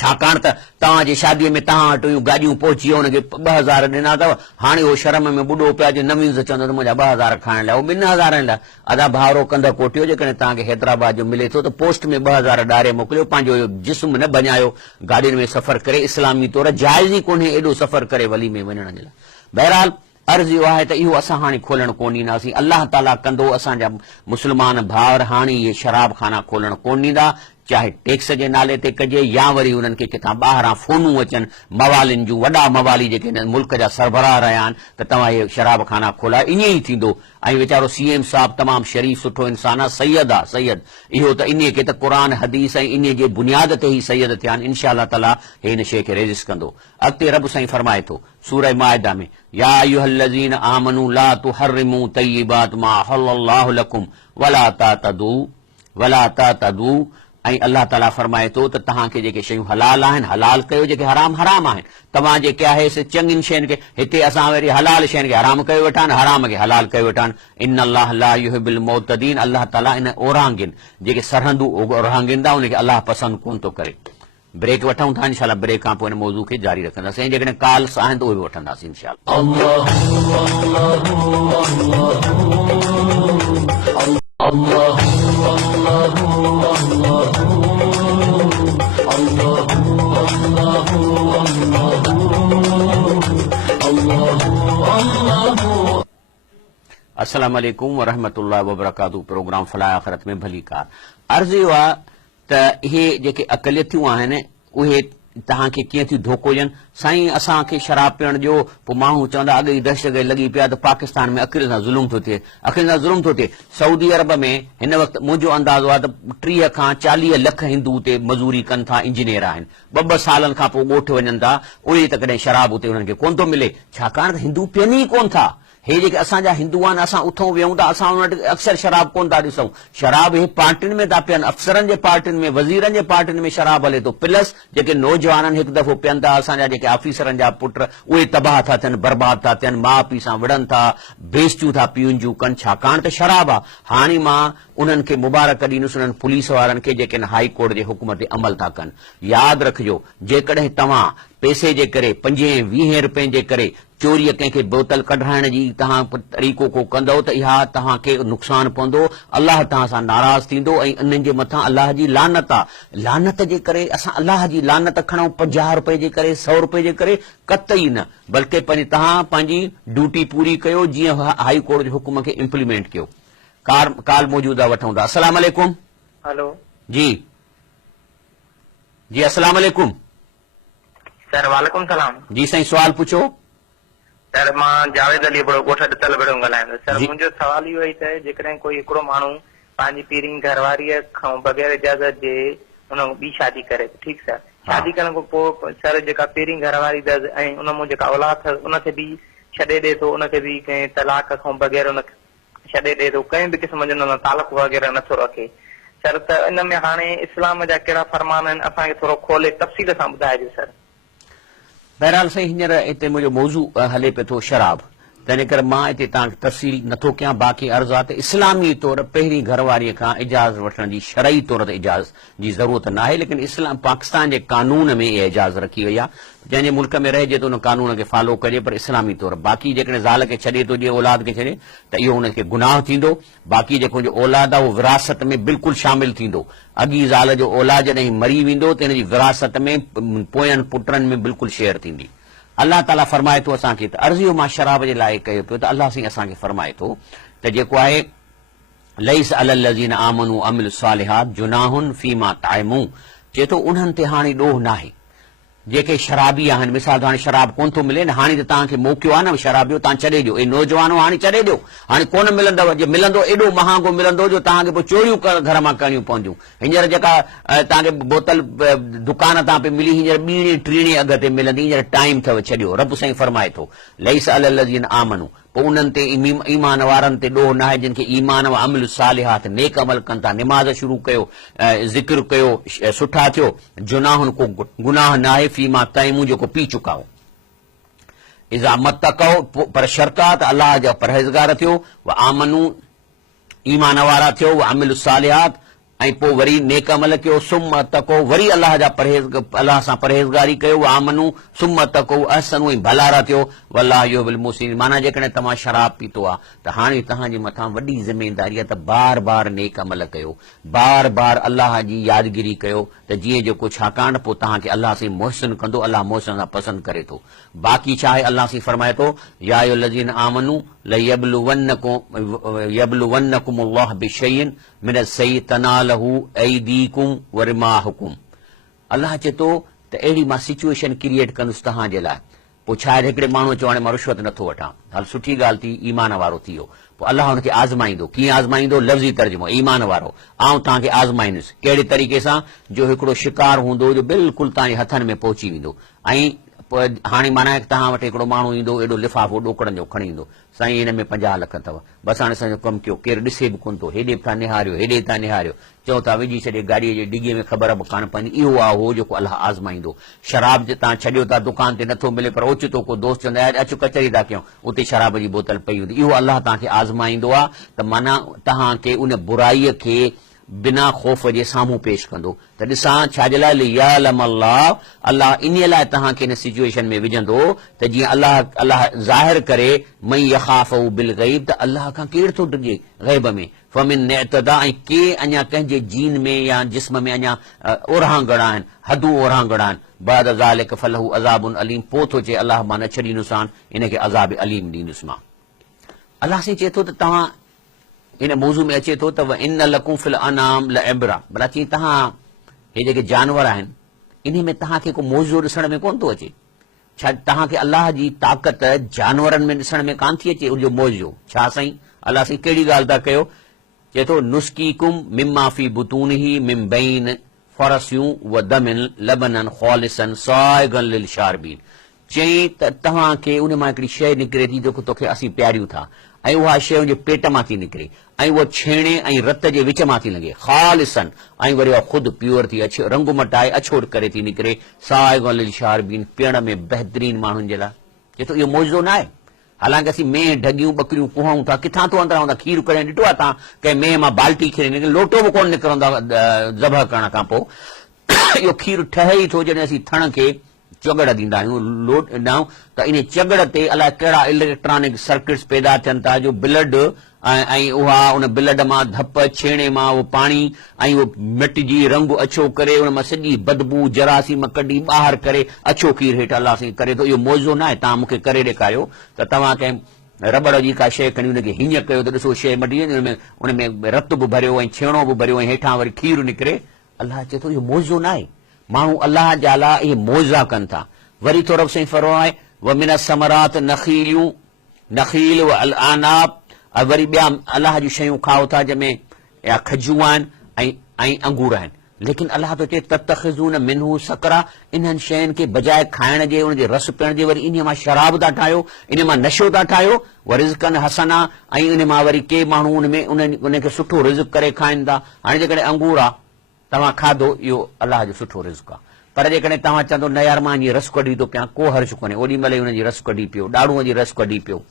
छाकाणि त तव्हांजी शादीअ में तव्हां वटि हुयूं गाॾियूं पहुची वियो हुनखे 2000 ॾिना अथव हाणे उहो शर्म में ॿुॾो पिया जो नवीन चवंदो त मुंहिंजा 2000 खाइण लाइ उहो 2000 लाइ अदा भाउरो कंध कोटियो जेकॾहिं तव्हांखे हैदराबाद जो मिले थो त पोस्ट में 2000 ॾारे मोकिलियो पंहिंजो जिस्म न बञायो गाॾियुनि में सफ़र करे इस्लामी तौर जाइज़ ई कोन्हे एॾो सफ़र करे वली में वञण जे लाइ बहरहाल अर्ज़ इहो आहे त इहो असां हाणे खोलणु कोन ॾींदासीं अलाह ताला कंदो असांजा मुस्लमान भाउर हाणे इहे शराब खाना खोलणु कोन ॾींदा चाहे टैक्स जे नाले ते कजे या वरी उन्हनि खे किथां ॿाहिरां फ़ोनूं अचनि मवालिन जूं वॾा मवाली जेके हिन मुल्क जा सरबराह रहिया आहिनि त तव्हां इहे शराब खाना खोलाए ईअं ई थींदो ऐं वीचारो CM साहब तमामु शरीफ़ सुठो इंसान आहे सैयद आहे सैयद इहो त इन खे त क़ुर हदीस ऐं इन जे बुनियाद ते ई सैयद थिया आहिनि इंशा अल्लाह ताला हे इन शइ खे रेज़िस्ट कंदो अॻिते रब साईं फरमाए थो सूरह माइदा में या अय्युहल्लज़ीन आमनू ला तुहर्रिमू तय्यिबात मा अहल्लल्लाहु लकुम वला तातदू ऐं अल्लाह ताला फरमाए थो त तव्हांखे जेके शयूं हलाल आहिनि हलाल कयो जेके हराम हराम आहिनि तव्हां जेके आहे से चङियुनि शयुनि खे हिते असां वरी हलाल शयुनि खे हराम कयो वेठा आहिनि हराम खे हलाल कयो वेठा आहिनि इन अल्लाह ला युहिब्बुल मुअतदीन अल्लाह ताला इन ओरांगिन जेके सरहंदू ओरांगिंदा उनखे अल्लाह पसंदि कोन थो करे ब्रेक वठूं था इंशाल्लाह ब्रेक खां पोइ हिन मौज़ू खे जारी रखंदासीं ऐं जेकॾहिं कॉल्स आहिनि त उहे बि वठंदासीं अस्सलाम वालेकुम वरहमतुल्लाहि वबरकातुहू प्रोग्राम फलाह आख़िरत में भली कार अर्ज़ इहो आहे त इहे जेके अक़लियतूं आहिनि उहे तव्हांखे कीअं थियूं धोखो ॾियनि साईं असांखे शराब पीअण ॾियो पोइ माण्हू चवंदा अॻे ई दहशतगर्दी लॻी पिया त पाकिस्तान में अक़िल सां ज़ुल्म थो थिए सऊदी अरब में हिन वक़्तु मुंहिंजो अंदाज़ो आहे त 30 खां 40 लख हिंदू हुते मज़ूरी कनि था इंजीनियर आहिनि 2 सालनि खां पोइ ॻोठ वञनि था उहे त कॾहिं शराब हुते हुननि खे कोन थो मिले छाकाणि त हिंदू पीअनि ई कोन था हे जेके असांजा हिंदू आहिनि असां उथूं वेहूं था असां हुन वटि अक्सर शराब कोन था ॾिसूं शराब हे पार्टियुनि में था पीअनि अफ़सरनि जे पार्टियुनि में वज़ीरनि जे पार्टियुनि में शराब हले थो प्लस जेके नौजवाननि हिकु दफ़ो पीअनि था असांजा जेके ऑफिसरनि जा पुट उहे तबाह था थियनि बर्बाद था थियनि माउ पीउ सां विढ़नि था बेइज़तियूं था पीअनि जूं कनि छाकाणि त शराब आहे हाणे मां उन्हनि खे मुबारक ॾींदुसि उन्हनि पुलिस वारनि खे जेके हाई कोर्ट जे हुकुम ते अमल था कनि यादि रखिजो जेकॾहिं तव्हां पैसे जे करे 5-20 रुपए जे करे चोरीअ कंहिंखे बोतल कढाइण जी तव्हां तरीक़ो को कंदव त इहा तव्हांखे नुक़सानु पवंदो अलाह तव्हां सां नाराज़ थींदो ऐं इन्हनि जे मथां अलाह जी लानत आहे लानत जे करे असां अलाह जी लानत खणूं 50 रुपए जे करे 100 रुपए जे करे कतई न बल्कि तव्हां पंहिंजी ड्यूटी पूरी कयो जीअं हाई कोर्ट जे हुकुम खे इम्प्लीमेंट कयो काल मौजूदा वठूं था अस्सलाम वालेकुम हेलो जी जी अस्सलाम वालेकुम सर वालेकुम सलाम जी साईं सवाल पूछो सर मां जावेद अली बड़ो ॻोठ ॾितल बड़ो ॻाल्हाईंदो सर मुंहिंजो सवाल इहो ई त जेकॾहिं कोई हिकिड़ो माण्हू पंहिंजी पीरिंग घरवारीअ खां बग़ैर इजाज़त जे उन ॿी शादी करे ठीकु सर शादी करण खां पोइ सर जेका पीरिंग घरवारी अथसि ऐं उन मां जेका औलाद अथसि उनखे बि छॾे ॾिए थो उनखे बि कंहिं तलाक खां बग़ैर उन छॾे ॾिए थो कंहिं बि क़िस्म जो तालुक वग़ैरह नथो रखे सर त इन में हाणे इस्लाम जा कहिड़ा फरमान आहिनि असांखे थोरो खोले तफ़सील सां ॿुधाइजो सर बहरहाल साईं हींअर हिते मुंहिंजो मौज़ू हले पियो थो शराब तंहिंजे करे मां हिते तव्हांखे तफ़सील नथो कयां। बाक़ी अर्ज़ आहे त इस्लामी तौर पहिरीं घरवारीअ खां इजाज़त वठण जी शरई तौर ते इजाज़त जी ज़रूरत न आहे, लेकिन इस्लाम पाकिस्तान जे कानून में इहा इजाज़त रखी वई आहे। जंहिंजे मुल्क में रहिजे त उन कानून खे फॉलो कजे, पर इस्लामी तौर। बाक़ी जेकॾहिं ज़ाल खे छॾे थो ॾिए, औलाद खे छॾे, त इहो हुनखे गुनाह थींदो। बाक़ी जेको औलाद आहे उहो विरासत में बिल्कुलु शामिल थींदो। अॻी ज़ाल जो औलाद जॾहिं मरी वेंदो त हिन जी विरासत में पोयनि पुटनि में बिल्कुलु शेयर थींदी। अल्लाह ताला फरमाए थो असांखे, त अर्ज़ियो मां शराब जे लाइ कयो पियो, त अल्लाह साईं असांखे फरमाए थो त जेको आहे लैस अलल लज़ीन आमनू अमिल सालिहात जुनाहुन फीमा ताइमू, चए थो उन्हनि ते हाणे ॾोह नाहे जेके शराबी आहिनि। मिसाल त हाणे शराब कोन थो मिले न, हाणे त तव्हांखे मौक़ियो आहे न शराब जो, तव्हां छॾे ॾियो। ए नौजवानो हाणे छॾे ॾियो, हाणे कोन मिलंदव। जे मिलंदो एॾो महांगो मिलंदो जो तव्हांखे पोइ चोरियूं घर मां करणियूं पवंदियूं। हींअर जेका तव्हांखे बोतल दुकान तां पे मिली, हींअर ॿीणे टीणे अघ ते मिलंदी, हींअर टाइम अथव छॾियो। रब साईं फरमाए थो लैस अलल लज़ीन आमनू, पोइ उन्हनि ते ईमान वारनि ते ॾोह नाहे जिन खे ईमान व अमल सालिहात नेक अमल कनि था, निमाज़ शुरू कयो, ज़िक्र कयो, सुठा थियो। जुनाहुन को गुनाह नाहे फीमा ताइमू जेको पी चुका हो। इज़ा मत्तक़ौ, पर शर्त आहे त अलाह जा परहेज़गार थियो। व आमनू, ईमान वारा थियो। व अमिल सालिहात, ऐं पोइ वरी नेक अमल कयो। सुम तको, वरी अलाह जा अलाह सां परहेज़गारी कयो। आमनू सुम तको अहसनू, ऐं भलारा थियो। वल्लाह युहिब्बुल मुहसिनीन। माना जेकॾहिं तव्हां शराब पीतो आहे त हाणे तव्हांजे मथां वॾी ज़िमेदारी आहे त बार बार नेक अमल कयो, बार बार अलाह जी यादगिरी कयो, त जीअं जेको छाकाणि पोइ तव्हांखे अलाह साईं मोहसिन कंदो, अलाह मोहसिन सां पसंदि करे थो। बाक़ी छा आहे, अलाह साईं फरमाए थो या अय्युहल्लज़ीन आमनू यबलुवन्नकुमुल्लाह बिशैइन मिन अस्सय्यि तनालहु ऐदीकुम व रिमाहुकुम। अलाह चए थो त अहिड़ी मां सिचुएशन क्रिएट कंदुसि तव्हांजे लाइ। पोइ छा आहे, हिकिड़े माण्हू चयो हाणे मां रिश्वत नथो वठां, हल सुठी ॻाल्हि थी, ईमान वारो थी वियो। पोइ अलाह हुनखे आज़माईंदो। कीअं आज़माईंदो? लफ़्ज़ी तर्जुमो, ईमान वारो आउं तव्हांखे आज़माईंदुसि। कहिड़े तरीक़े सां? जो हिकिड़ो शिकार हूंदो जो बिल्कुलु तव्हांजे हथनि में पहुची वेंदो। ऐं हाणे माना तव्हां वटि हिकिड़ो माण्हू ईंदो, एॾो लिफ़ाफ़ो ॾोकड़नि जो खणी ईंदो, साईं हिन में 50 लख अथव, बसि हाणे असांजो कमु कयो। केरु ॾिसे बि कोन थो, हेॾे बि था निहारियो, हेॾे था निहारियो, चओ था विझी छॾे गाॾीअ जे डिॻीअ में, ख़बर बि कान पवंदी। इहो आहे उहो जेको अलाह आज़माईंदो। शराब जे तव्हां छॾियो था, दुकान ते नथो मिले, पर ओचितो को दोस्त चवंदा यार अचो कचहरी था कयूं, उते शराब जी बोतल पई हूंदी। इहो अलाह तव्हांखे आज़माईंदो आहे त माना तव्हांखे उन बुराईअ खे बिना ख़ौफ़ जे साम्हूं पेश कंदो। त ॾिसां छाजे लाइ, लियालम अलाह इन लाइ तव्हांखे इन सिचुएशन में विझंदो त जीअं अलाह ज़ाहिर करे मई यख़ाफ़हु बिल ग़ैब, त अलाह खां केरु थो डिॼे ग़ैब में। फमिन इअ्तदा, ऐं के अञा कंहिंजे जीन में या जिस्म में अञा ओरहां घणा आहिनि, हदूं ओरहां घणा आहिनि। बाद ज़ालिक फलहु अज़ाबुन अलीम, पोइ थो चए अलाह मां न छॾींदुसि, इनखे अज़ाब अलीम ॾींदुसि मां। अलाह साईं चए थो त तव्हां इन मौज़ू में अचे थो त इन लकुम फिल अनाम लइब्रा, भला चई तव्हां हे जेके जानवर आहिनि इन में तव्हांखे को मौज़ो ॾिसण में कोन थो अचे? छा तव्हांखे अलाह जी ताक़त जानवरनि में ॾिसण में कान थी अचे उनजो मौज़ो? छा साईं? अलाह साईं कहिड़ी ॻाल्हि था कयो? चए थो नुस्कीकुम मिम्मा फी बुतूनिही मिन बैन फरसियूं व दमिन लबनन ख़ालिसन साइगन लिल शारबीन। चई त तव्हांखे उन मां हिकिड़ी शइ निकिरे थी जेको तोखे असीं प्यारियूं था, ऐं उहा शइ उनजे पेट मां थी निकिरे, ऐं उहा छेणे ऐं रत जे विच मां थी लॻे, ख़ालिसन, ऐं वरी उहा ख़ुदि प्योर थी अछो रंग मटाए अछोड़ करे थी निकिरे, साइगन लिल शारबीन, पीअण में बहितरीन माण्हुनि जे लाइ। चए थो इहो मौज़ो न आहे? हालांकि असीं मेंह ढगियूं ॿकरियूं कुहाऊं था, किथां थो अंदरां हूंदा खीर कॾहिं ॾिठो आहे तव्हां कंहिं मेंह मां बाल्टी खीर निकिरे? लोटो बि कोन निकिरंदो आहे ज़बह करण खां पोइ। इहो खीर ठहे ई थो जॾहिं असीं थण खे चगड़ ॾींदा आहियूं, लोट ॾाऊं, त इन चगड़ ते अलाए कहिड़ा इलेक्ट्रॉनिक सर्किट्स पैदा थियनि था जो ब्लड ऐं उहा उन ब्लड मां धप, छेणे मां उहो पाणी ऐं उहो मिटिजी रंग अछो करे उन मां सॼी बदबू जरासीम कढी ॿाहिरि करे अछो खीर हेठि अलाह साईं करे थो। इहो मौज़ो न आहे? तव्हां मूंखे करे ॾेखारियो त तव्हां कंहिं रबड़ जी का शइ खणी हुनखे हीअं कयो त ॾिसो शइ मटी वेंदी, उन में रत बि भरियो ऐं छेणो बि भरियो ऐं हेठां वरी खीर निकिरे। अलाह चए थो इहो मौज़ो न आहे। माण्हू अलाह जा लाइ इहे मौज़ा कनि था। वरी थो रब साईं फरमाए व मिन समरात नखीलियूं, नखील व अल आनाब, वरी ॿिया अलाह जूं शयूं खाओ था जंहिंमें या खजूं आहिनि ऐं अंगूर आहिनि। लेकिन अलाह थो चए तत्तखिज़ून मिन्हू सकरा, इन्हनि शयुनि खे बजाए खाइण जे उनजे रस पीअण जे वरी इन मां शराब था ठाहियो, इन मां नशो था ठाहियो। व रिज़्क़न हसना, ऐं इन मां वरी के माण्हू उनखे सुठो रिज़्क़ करे खाइनि था। हाणे जेकॾहिं अंगूर आहे तव्हां खाधो, इहो अलाह जो सुठो रिज़्क़ आहे, पर जेकॾहिं तव्हां चवंदो न यार मां हीअ रस कढी थो पियां, को हर्ष कोन्हे, ओॾी महिल हुनजी रस कढी पियो, ॾाड़ूअ जी रस कढी पियो,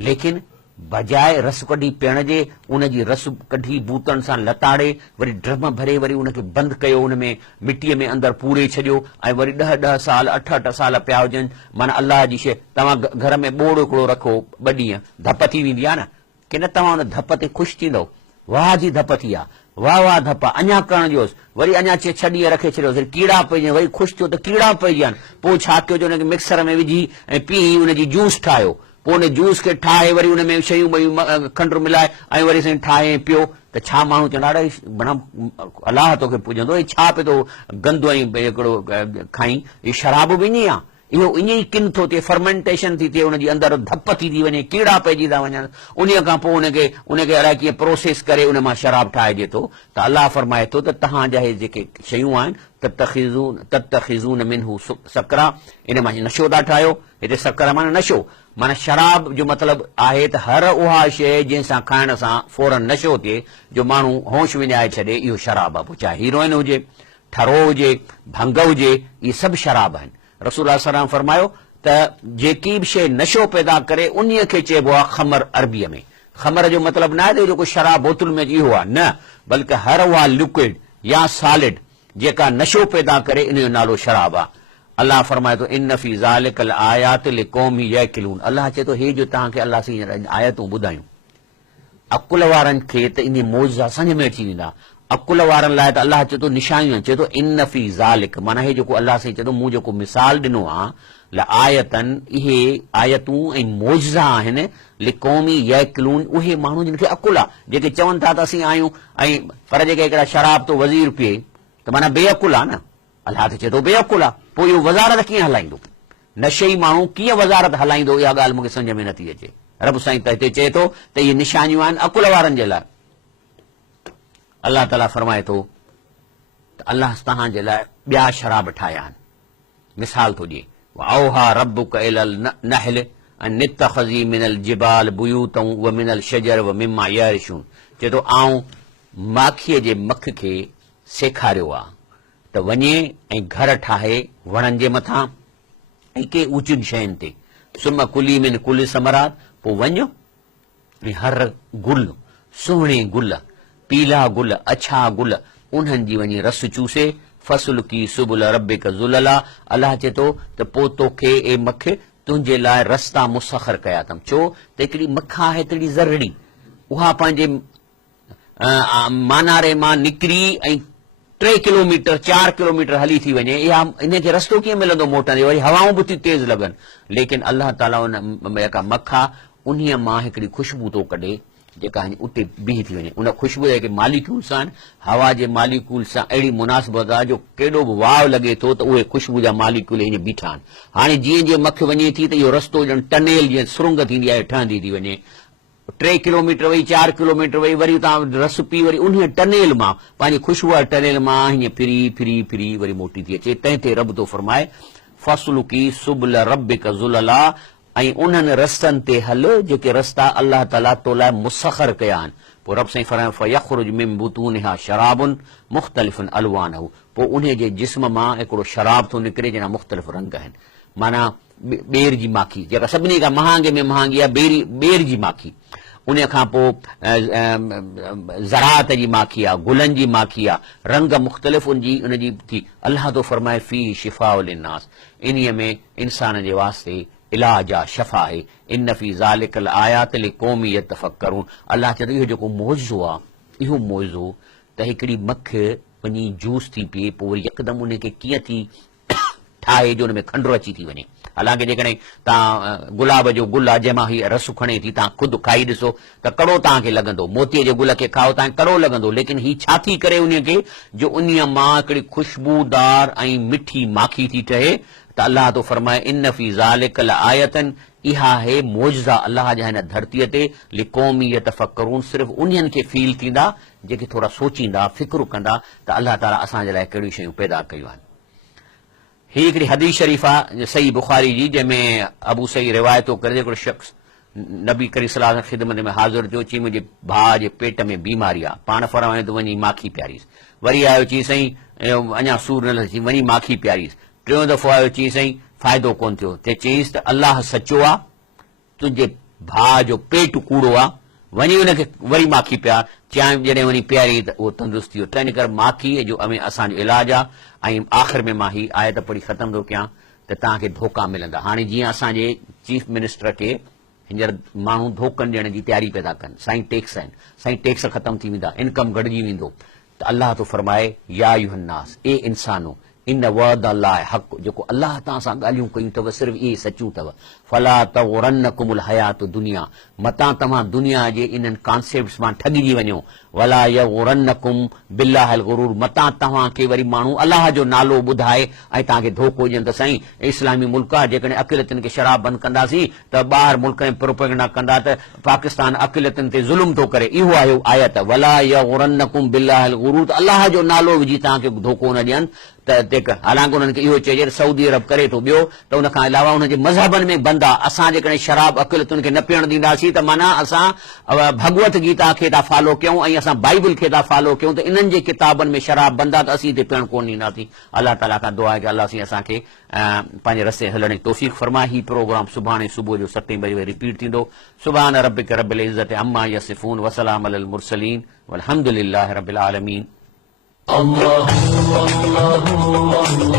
लेकिन बजाए रस कढी पीअण जे उनजी रस कढी बूतनि सां लताड़े वरी ड्रम भरे वरी उनखे बंदि कयो, उन में मिटीअ में अंदरि पूरे छॾियो ऐं वरी 10-10 साल 8-8 साल पिया हुजनि। माना अलाह जी शइ। तव्हां घर में ॿोड़ हिकिड़ो रखो 2 ॾींहं, धप थी वेंदी आहे न, की न तव्हां उन धप ते ख़ुशि थींदव, वाह जी धप थी आहे, वाह वाह धप आहे, अञा करण ॾियोसि, वरी अञा 6 ॾींहं रखे छॾियोसि, वरी कीड़ा पइजी वरी ख़ुशि थियो त कीड़ा पइजी वञनि, पोइ छा कयो जो हुनखे मिक्सर में विझी ऐं पी उनजी जूस ठाहियो, पोइ उन जूस खे ठाहे वरी उन में शयूं ॿई खंडु मिलाए ऐं वरी साईं ठाहे ऐं पियो, त छा माण्हू चवंदा अड़े माना अलाह तोखे पुॼंदो, छा पियो थो गंदु ऐं हिकिड़ो खाई, हीअ शराब बि ईअं आहे, इहो ईअं ई किन थो थिए, फर्मेंटेशन थी थिए, उनजी अंदरि धप थी थी वञे, कीड़ा पइजी था वञनि, उन खां पोइ उनखे अलाए कीअं प्रोसेस करे उन मां शराब ठाहिजे थो। त अलाह फरमाए थो त तव्हांजा हे जेके शयूं आहिनि तत्तखिज़ून मिन्हु सकरा, इन मां नशो था ठाहियो। हिते सकरा माना नशो, माना शराब जो मतिलबु आहे त हर उहा शइ जंहिंसां खाइण सां फौरन नशो थिए, जो माण्हू होश विञाए छॾे, इहो शराब आहे। पोइ चाहे हीरोइन हुजे, ठरो हुजे, भंग हुजे, इहे सभु शराब आहिनि। रसूल सलाम फरमायो त जेकी बि शइ नशो पैदा करे उन खे चइबो आहे ख़मर। अरबीअ में ख़मर जो मतिलबु न आहे त जेको शराब बोतल में इहो आहे, न, बल्कि हर उहा लिक्विड या सॉलिड जेका नशो पैदा करे इन जो नालो शराब आहे। अलाह फरमाए थो इन फी ज़ालिकल आयात लिक़ौम यअक़िलून, अलाह चए थो हे जो तव्हांखे अलाह से आयतूं ॿुधायूं, अकुल वारनि खे त इन मौज़ा सम्झ में अची वेंदा। अकुल वारनि लाइ त अलाह चए थो निशानियूं, चए थो इन फी ज़ालिक, माना हे जेको अलाह साईं चए थो मूं जेको मिसाल ॾिनो आहे, ल आयतन, इहे आयतूं ऐं मौज़ा आहिनि, लिक़ौमी यअक़िलून, उहे माण्हू जिन खे अकुल आहे, जेके चवनि था त असीं आहियूं ऐं पर जेके हिकिड़ा शराब तो वज़ीर पीए त माना बेअकुल आहे न। अलाह त चए थो बेअकुल आहे, पोइ इहो वज़ारत कीअं हलाईंदो, नशेई माण्हू कीअं वज़ारत हलाईंदो, इहा ॻाल्हि मूंखे सम्झ में नथी अचे। रब साईं त हिते चए थो त इहे निशानियूं आहिनि अकुल वारनि जे लाइ। अलाह ताला फरमाए थो त अलाह तव्हांजे लाइ ॿिया शराब ठाहिया आहिनि। मिसाल थो ॾिए, औहा रब्बुक इलल नहल अन नित्तखज़ी मिनल जिबाल बुयूतन व मिनल शजर व मिम्मा यरिशून, चए थो आऊं माखीअ जे मख खे सेखारियो आहे त वञे ऐं घर ठाहे वणनि जे मथां ऐं के ऊचियुनि शयुनि ते, सुम कुली मिन कुल समरात, पोइ वञो ऐं हर गुल, सुहिणे गुल, पीला गुल, अछा गुल, उन्हनि जी वञी रस चूसे, फसल की सुबुल रब्बिक ज़ुलला, अलाह चए थो त पोइ तोखे ए मख तुंहिंजे लाइ रस्ता मुसखर कया अथमि। छो त हिकिड़ी मख आहे हेतिरी ज़रड़ी, उहा पंहिंजे मानारे मां निकिरी ऐं 3 किलोमीटर 4 किलोमीटर हली थी वञे, इहा इनखे रस्तो कीअं मिलंदो मोटंदे, वरी हवाऊं बि थियूं तेज़ लॻनि, लेकिन अलाह ताला उन जेका मख आहे उन मां हिकिड़ी ख़ुशबू थो कढे जेका उते बीह थी वञे। उन ख़ुशबू जेके मालिक्यूल्स आहिनि, हवा जे मालिक्यूल सां अहिड़ी मुनासिबत आहे जो केॾो बि वाव लॻे थो त उहे ख़ुशबू जा मालिक्यूल ईअं बीठा आहिनि। हाणे जीअं जीअं मख वञे थी त इहो रस्तो ॼण टनेल जीअं सुरंग थींदी आहे ठहंदी थी वञे, 3 किलोमीटर वई 4 किलोमीटर वई, वरी तव्हां रस पी वरी उन टनेल मां पंहिंजी ख़ुशबू वारे टनेल मां हीअं फिरी फिरी फिरी वरी मोटी थी अचे। तंहिं ते रब थो फरमाए फसलुकी सुबुल रब्बिक ज़ुलला, ऐं उन्हनि रस्तनि ते हल जेके रस्ता अलाह ताला तो लाइ मुसखर कया आहिनि। पोइ रब साईं फरमाए फयख़रुज मिन बुतूनिहा शराबुन मुख़्तलिफ़ुन अलवानहु, पोइ उन जे जिस्म मां हिकिड़ो शराब थो निकिरे जंहिंजा मुख़्तलिफ़ रंग आहिनि। माना ॿेर जी माखी जेका सभिनी खां महांगे में महांगी आहे, ॿेर जी माखी, उन खां पोइ ज़राअत जी माखी आहे, गुलनि जी माखी आहे, रंग मुख़्तलिफ़ उनजी थी। अलाह थो फरमाए फी शिफ़ाउ लिन्नास, इन्हीअ में इंसान जे वास्ते इलाज आहे, शफ़ा आहे। इन फी ज़ालिकल आयात लिक़ौमी यतफ़क्करून, अलाह चए थो इहो जेको मौज़ो आहे, इहो मौज़ो त हिकिड़ी मख वञी जूस थी पीए, पोइ वरी यकदमि उनखे कीअं थी ठाहे जो हुन में खंडु अची थी वञे। हालांकि जेकॾहिं तव्हां गुलाब जो गुल आहे जंहिंमां हीअ रस खणे थी, तव्हां ख़ुदि खाई ॾिसो त कड़ो तव्हांखे लॻंदो, मोतीअ जे गुल खे खाओ तव्हांखे कड़ो लॻंदो, लेकिन हीअ छा थी करे उनखे जो उन मां हिकिड़ी ख़ुशबूदार ऐं मिठी माखी थी ठहे। त अलाह थो फरमाए इन फी ज़ालिकल आयतन, इहा है मौजज़ा अलाह जा हिन धरतीअ ते लिक़ौमी यतफ़क्करून, सिर्फ़ु उन्हनि खे फील थींदा जेके थोरा सोचींदा फ़िक्रु कंदा त अलाह ताला असांजे लाइ कहिड़ियूं शयूं पैदा कयूं आहिनि। ही हिकिड़ी हदीस शरीफ़ आहे सही बुखारी जी, जंहिंमें अबू सही रिवायतो करे हिकिड़ो शख़्स नबी करीम सल्लल्लाहु अलैहि वसल्लम ख़िदमत में हाज़िर थियो, चई मुंहिंजे भाउ जे पेट में बीमारी आहे, पाण फरमाए त वञी माखी पियारीस, वरी आयो चई साईं अञा सूर न लथी, वञी माखी पियारीस, टियों दफ़ो आयो चई साईं फ़ाइदो कोन थियो, ते चईसि त अलाह सचो आहे, तुंहिंजे भाउ जो पेट कूड़ो आहे, वञी हुनखे वरी माखी पिया चांहि जॾहिं वञी पीआरी त उहो तंदुरुस्त थी वियो। तंहिं करे माखीअ जो असांजो इलाजु आहे। ऐं आख़िर में मां ही आयत पढ़ी ख़तमु थो कयां त तव्हांखे धोखा मिलंदा। हाणे जीअं असांजे चीफ मिनिस्टर खे हींअर माण्हू धोखनि ॾियण जी तयारी पिया था कनि, साईं टैक्स आहिनि, साईं टैक्स ख़तमु थी वेंदा, इनकम घटिजी वेंदो, त अलाह थो फरमाए या युहन्नास, ए इंसानो इन वअद अल्लाह हक़, जेको अल्लाह तव्हां सां ॻाल्हियूं कयूं अथव सिर्फ़ु इहे सचूं अथव। फला तग़ुरन्नकुमुल हयातु दुनिया, मतां तव्हां दुनिया जे इन्हनि कॉन्सेप्ट्स मां ठॻिजी वञो। वला यग़ुरन्नकुम बिल्लाहिल ग़ुरूर, मतां तव्हांखे वरी माण्हू अलाह जो नालो ॿुधाए ऐं तव्हांखे धोखो ॾियनि त साईं इस्लामी मुल्क आहे, जेकॾहिं अक़िलतनि खे शराब बंदि कंदासीं त ॿाहिरि मुल्क में प्रोपेगेंडा कंदा त पाकिस्तान अक़िलतनि ते ज़ुल्म थो करे। इहो आहे आयत, वला यग़ुरन्नकुम बिल्लाहिल ग़ुरूर, त अलाह जो नालो विझी तव्हांखे धोखो न ॾियनि। त हालांकि उन्हनि खे इहो चइजे सऊदी अरब करे थो, ॿियो त उन खां अलावा उनजे मज़हबनि में बंदि आहे। असां जेकॾहिं शराब अक़िलतुनि खे न पीअण ॾींदासीं त माना असां भगवत गीता खे था फॉलो कयूं ऐं असां बाइबल खे था फॉलो कयूं, त इन्हनि जे किताबनि में शराब बंदि आहे त असीं हिते पियण कोन ॾींदासीं। अलाह ताला खां दुआ आहे कि अलाह साईं असांखे पंहिंजे रस्ते हलण जी तौफ़ीक़ फरमाए। ही प्रोग्राम सुभाणे सुबुह जो 7 बजे रिपीट थींदो। सुभान रब्बिक रब्बिल इज़्ज़ति अम्मा यसिफून वसलाम अलल मुरसलीन वल्हम्दुलिल्लाहि रब्बिल आलमीन। الله الله الله